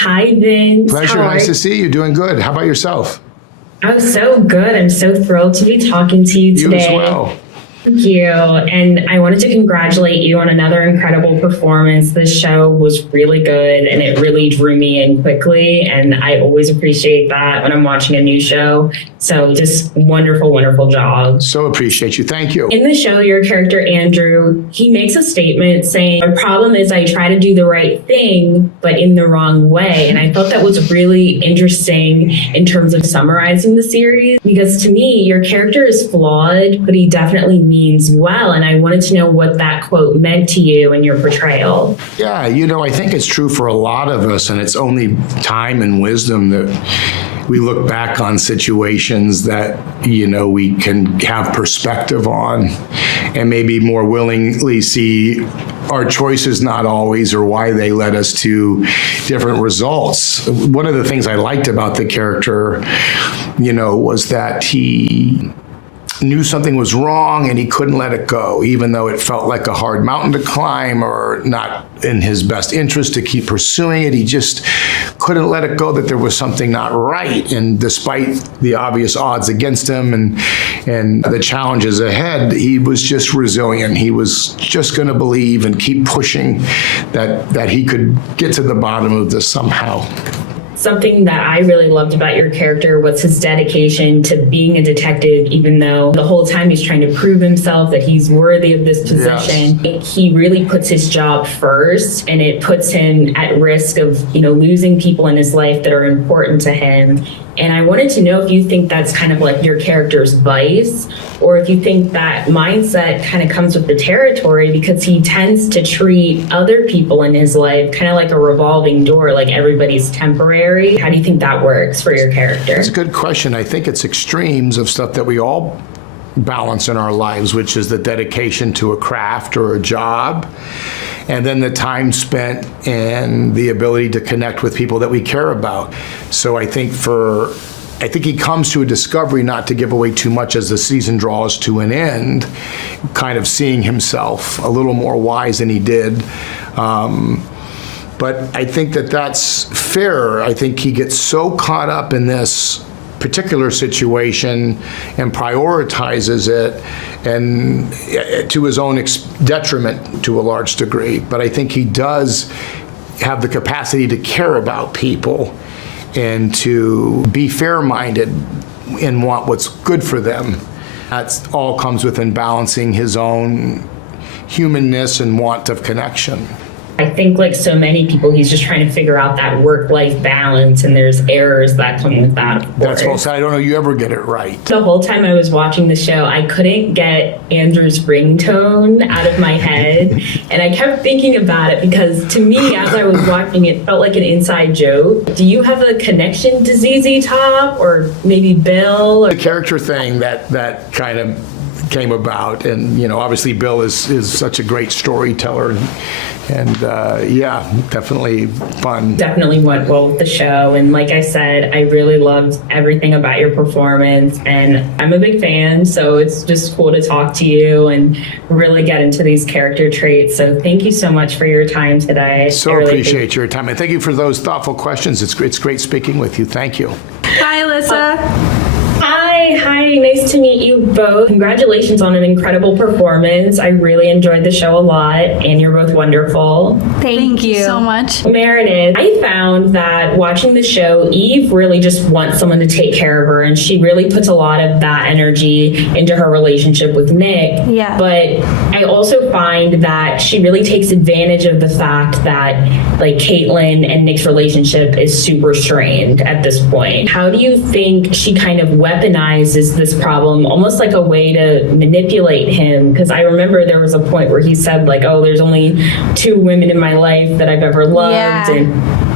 Hi, Vince. Pleasure. Nice to see you. Doing good. How about yourself? I'm so good. I'm so thrilled to be talking to you today. You as well. Thank you. And I wanted to congratulate you on another incredible performance. This show was really good and it really drew me in quickly. And I always appreciate that when I'm watching a new show. So just wonderful, wonderful job. So appreciate you. Thank you. In the show, your character, Andrew, he makes a statement saying, "My problem is I try to do the right thing, but in the wrong way." And I thought that was really interesting in terms of summarizing the series, because to me, your character is flawed, but he definitely means well. And I wanted to know what that quote meant to you in your portrayal. Yeah, I think it's true for a lot of us, and it's only time and wisdom that we look back on situations that, we can have perspective on and maybe more willingly see our choices not always or why they led us to different results. One of the things I liked about the character, was that he knew something was wrong and he couldn't let it go, even though it felt like a hard mountain to climb or not in his best interest to keep pursuing it. He just couldn't let it go that there was something not right. And despite the obvious odds against him and the challenges ahead, he was just resilient. He was just going to believe and keep pushing that he could get to the bottom of this somehow. Something that I really loved about your character was his dedication to being a detective, even though the whole time he's trying to prove himself that he's worthy of this position. Yes. He really puts his job first, and it puts him at risk of, losing people in his life that are important to him. And I wanted to know if you think that's kind of like your character's vice, or if you think that mindset kind of comes with the territory, because he tends to treat other people in his life kind of like a revolving door, like everybody's temporary. How do you think that works for your character? It's a good question. I think it's extremes of stuff that we all balance in our lives, which is the dedication to a craft or a job, and then the time spent and the ability to connect with people that we care about. So I think he comes to a discovery, not to give away too much as the season draws to an end, kind of seeing himself a little more wise than he did. But I think that's fair. I think he gets so caught up in this particular situation and prioritizes it, and to his own detriment to a large degree. But I think he does have the capacity to care about people and to be fair-minded and want what's good for them. That all comes within balancing his own humanness and want of connection. I think like so many people, he's just trying to figure out that work-life balance, and there's errors that come with that, of course. That's well said. I don't know you ever get it right. The whole time I was watching the show, I couldn't get Andrew's ringtone out of my head, and I kept thinking about it because to me, as I was watching, it felt like an inside joke. Do you have a connection to ZZ Top or maybe Bill? The character thing that kind of came about, and obviously Bill is such a great storyteller. And definitely fun. Definitely went well with the show. And like I said, I really loved everything about your performance. And I'm a big fan, so it's just cool to talk to you and really get into these character traits. So thank you so much for your time today. So really appreciate your time. And thank you for those thoughtful questions. It's great speaking with you. Thank you. Hi, Alyssa. Hi, nice to meet you both. Congratulations on an incredible performance. I really enjoyed the show a lot, and you're both wonderful. Thank you so much. Meredith, I found that watching the show, Eve really just wants someone to take care of her, and she really puts a lot of that energy into her relationship with Nick. Yeah. But I also find that she really takes advantage of the fact that like Caitlin and Nick's relationship is super strained at this point. How do you think she kind of weaponizes this problem almost like a way to manipulate him? Because I remember there was a point where he said like, oh, there's only 2 women in my life that I've ever loved. Yeah. And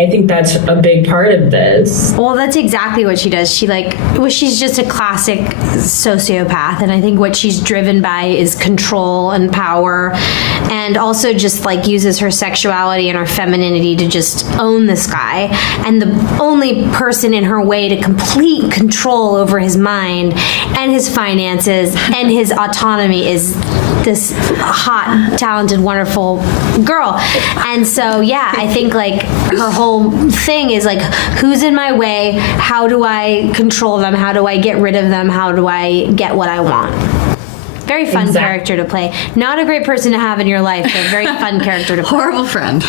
I think that's a big part of this. Well, that's exactly what she does. She's just a classic sociopath. And I think what she's driven by is control and power, and also just like uses her sexuality and her femininity to just own this guy. And the only person in her way to complete control over his mind mind and his finances and his autonomy is this hot, talented, wonderful girl. And so, yeah, I think like her whole thing is like, who's in my way? How do I control them? How do I get rid of them? How do I get what I want? Very fun character to play. Not a great person to have in your life, but very fun character to play. Horrible friend.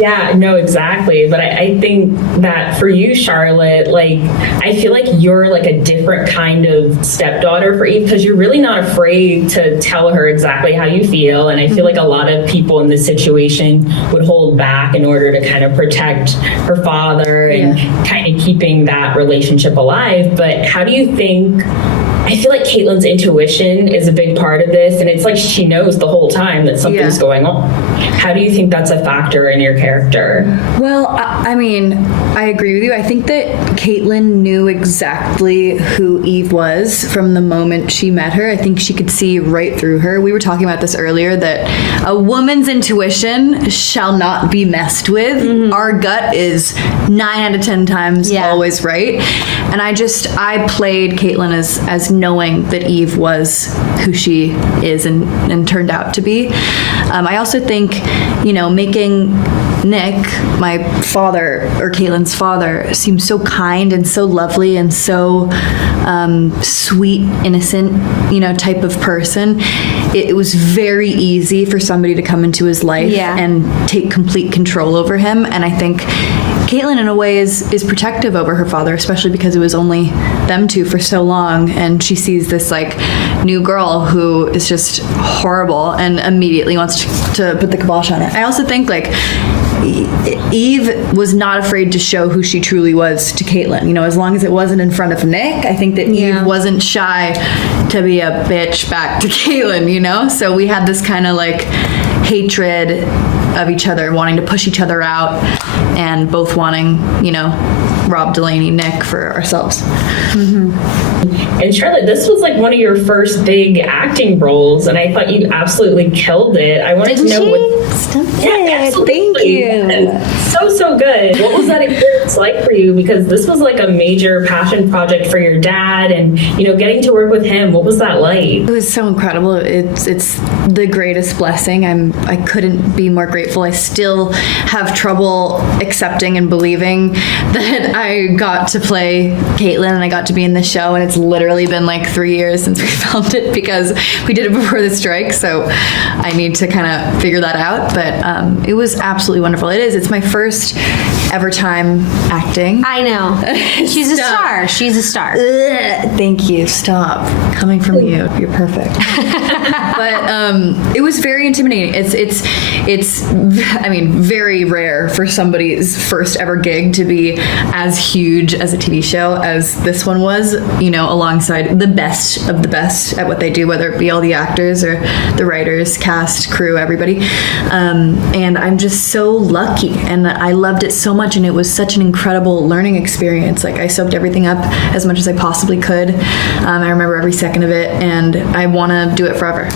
Yeah, no, exactly. But I think that for you, Charlotte, like, I feel like you're like a different kind of stepdaughter for Eve because you're really not afraid to tell her exactly how you feel. And I feel like a lot of people in this situation would hold back in order to kind of protect her father and kind of keeping that relationship alive. But how do you think... I feel like Caitlin's intuition is a big part of this, and it's like she knows the whole time that something's going on. How do you think that's a factor in your character? Well, I mean, I agree with you. I think that Caitlin knew exactly who Eve was from the moment she met her. I think she could see right through her. We were talking about this earlier, that a woman's intuition shall not be messed with. Mm-hmm. Our gut is 9 out of 10 times always right. And I played Caitlin as knowing that Eve was who she is and turned out to be. I also think, making Nick, my father, or Caitlin's father, seems so kind and so lovely and so sweet, innocent, type of person. It was very easy for somebody to come into his life and take complete control over him. And I think Caitlin, in a way, is protective over her father, especially because it was only them two for so long, and she sees this like new girl who is just horrible and immediately wants to put the kibosh on it. I also think like Eve was not afraid to show who she truly was to Caitlin. As long as it wasn't in front of Nick, I think that Eve wasn't shy to be a bitch back to Caitlin, So we had this kind of like hatred of each other, wanting to push each other out, and both wanting, Rob Delaney, Nick for ourselves. Mm-hmm. And Charlotte, this was like one of your first big acting roles, and I thought you absolutely killed it. I wanted to know what. Stop Yeah, it. Thank you. And so good. What was that experience like for you? Because this was like a major passion project for your dad, and getting to work with him. What was that like? It was so incredible. It's the greatest blessing. I couldn't be more grateful. I still have trouble accepting and believing that I got to play Caitlin and I got to be in the show, and it's literally been like 3 years since we filmed it because we did it before the strike, so I need to kind of figure that out. But it was absolutely wonderful. It's my first ever time acting. I know. She's a star. She's a star. Thank you. Stop. Coming from you. You're perfect. But it was very intimidating. It's very rare for somebody's first ever gig to be as huge as a TV show as this one was, alongside the best of the best at what they do, whether it be all the actors or the writers, cast, crew, everybody. And I'm just so lucky, and I loved it so much, and it was such an incredible learning experience. Like, I soaked everything up as much as I possibly could. I remember every second of it, and I want to do it forever.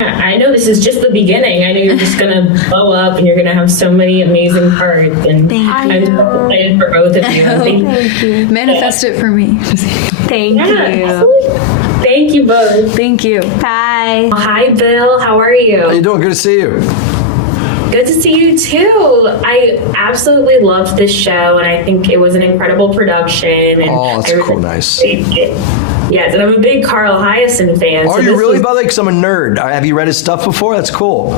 I know this is just the beginning. I know you're just going to blow up and you're going to have so many amazing parts. And I'm so excited for both of you. Thank you. Manifest it for me. Thank you. Absolutely. Thank you both. Thank you. Bye. Hi, Bill. How are you? How you doing? Good to see you. Good to see you too. I absolutely loved this show, and I think it was an incredible production. And that's cool. Nice. Yes, and I'm a big Carl Hyacin fan. Are you really? By the way, because I'm a nerd. Have you read his stuff before? That's cool.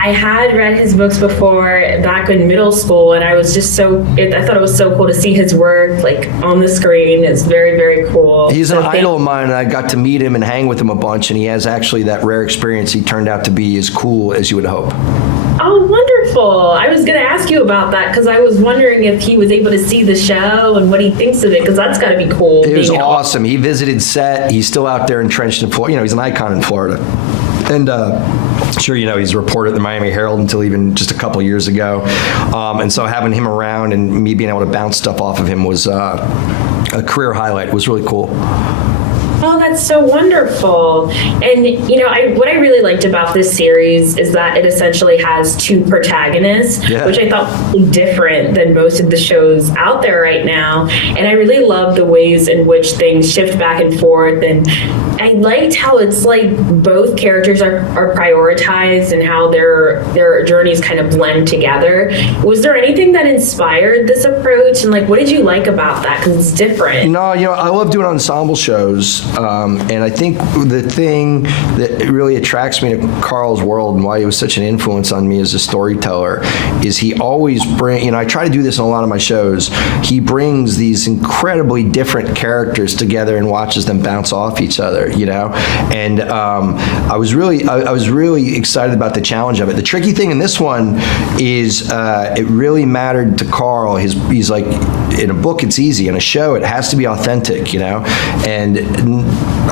I had read his books before back in middle school, and I was just I thought it was so cool to see his work like on the screen. It's very, very cool. He's an idol of mine, and I got to meet him and hang with him a bunch, and he has actually that rare experience. He turned out to be as cool as you would hope. Oh, wonderful. I was going to ask you about that because I was wondering if he was able to see the show and what he thinks of it, because that's got to be cool. It was awesome. He visited set. He's still out there entrenched in Florida. He's an icon in Florida. And sure, he's a reporter at the Miami Herald until even just a couple years ago. And so having him around and me being able to bounce stuff off of him was a career highlight. It was really cool. Oh, that's so wonderful. And, what I really liked about this series is that it essentially has two protagonists, which I thought was different than most of the shows out there right now. And I really love the ways in which things shift back and forth. And I liked how it's like both characters are prioritized and how their journeys kind of blend together. Was there anything that inspired this approach? And what did you like about that? Because it's different. No, I love doing ensemble shows. And I think the thing that really attracts me to Carl's world and why he was such an influence on me as a storyteller is he always I try to do this in a lot of my shows. He brings these incredibly different characters together and watches them bounce off each other, And I was really excited about the challenge of it. The tricky thing in this one is it really mattered to Carl. He's like, in a book it's easy. In a show it has to be authentic, And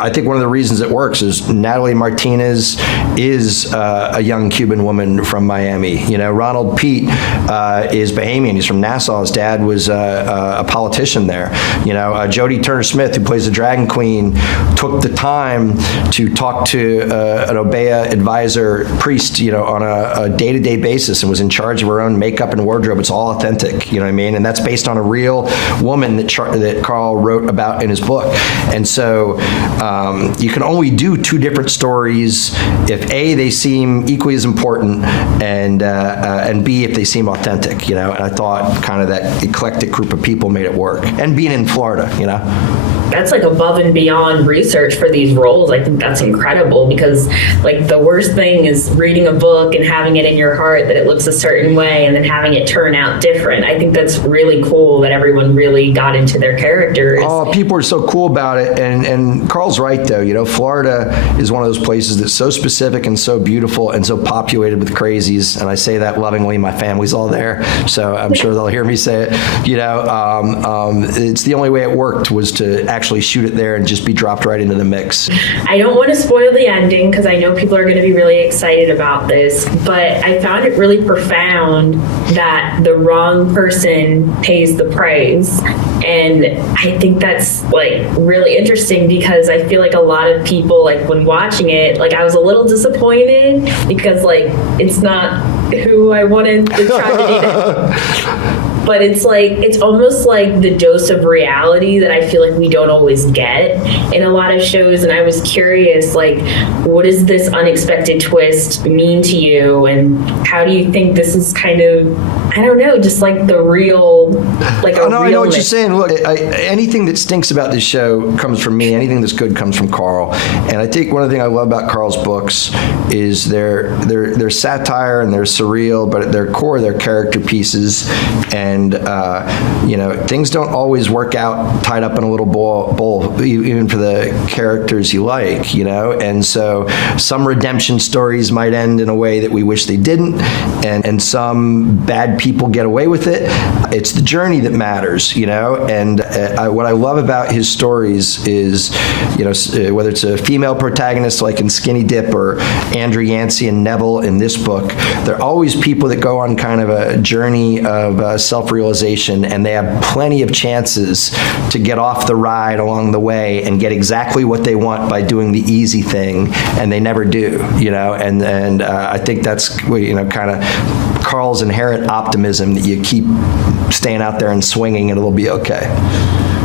I think one of the reasons it works is Natalie Martinez is a young Cuban woman from Miami. Ronald Pete is Bahamian. He's from Nassau. His dad was a politician there. Jodie Turner-Smith, who plays the Dragon Queen, took the time to talk to an Obeah advisor priest, on a day-to-day basis and was in charge of her own makeup and wardrobe. It's all authentic, you know what I mean? And that's based on a real woman that Carl wrote about in his book. And so you can only do two different stories if A, they seem equally as important, and B, if they seem authentic, And I thought kind of that eclectic group of people made it work. And being in Florida, That's above and beyond research for these roles. I think that's incredible because the worst thing is reading a book and having it in your heart that it looks a certain way and then having it turn out different. I think that's really cool that everyone really got into their characters. Oh, people are so cool about it. And Carl's right, though. Florida is one of those places that's so specific and so beautiful and so populated with crazies. And I say that lovingly. My family's all there, so I'm sure they'll hear me say it. It's the only way it worked was to actually shoot it there and just be dropped right into the mix. I don't want to spoil the ending because I know people are going to be really excited about this, but I found it really profound that the wrong person pays the price. And I think that's really interesting because I feel like a lot of people, when watching it, I was a little disappointed because it's not who I wanted the tragedy to. But it's almost like the dose of reality that I feel like we don't always get in a lot of shows. And I was curious, what does this unexpected twist mean to you? And how do you think this is kind of, I don't know, just the real, I know what you're saying. Look, anything that stinks about this show comes from me. Anything that's good comes from Carl. And I think one of the things I love about Carl's books is they're satire and they're surreal, but at their core, they're character pieces. And things don't always work out tied up in a little bowl, even for the characters you like, And so some redemption stories might end in a way that we wish they didn't, and some bad people get away with it. It's the journey that matters, And what I love about his stories is, whether it's a female protagonist like in Skinny Dip or Andrew Yancy and Neville in this book, they're always people that go on kind of a journey of self-realization, and they have plenty of chances to get off the ride along the way and get exactly what they want by doing the easy thing, and they never do, and I think that's kind of Carl's inherent optimism that you keep staying out there and swinging and it'll be okay.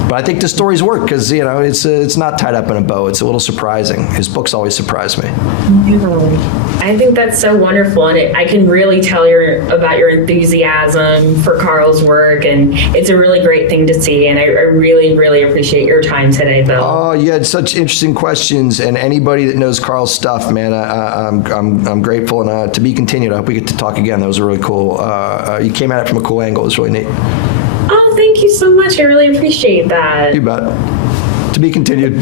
But I think the stories work because, it's not tied up in a bow. It's a little surprising. His books always surprise me. I think that's so wonderful. And I can really tell about your enthusiasm for Carl's work. And it's a really great thing to see. And I really, really appreciate your time today, Bill. Oh, you had such interesting questions. And anybody that knows Carl's stuff, man, I'm grateful. And to be continued. I hope we get to talk again. That was really cool. You came at it from a cool angle. It was really neat. Oh, thank you so much. I really appreciate that. You bet. To be continued.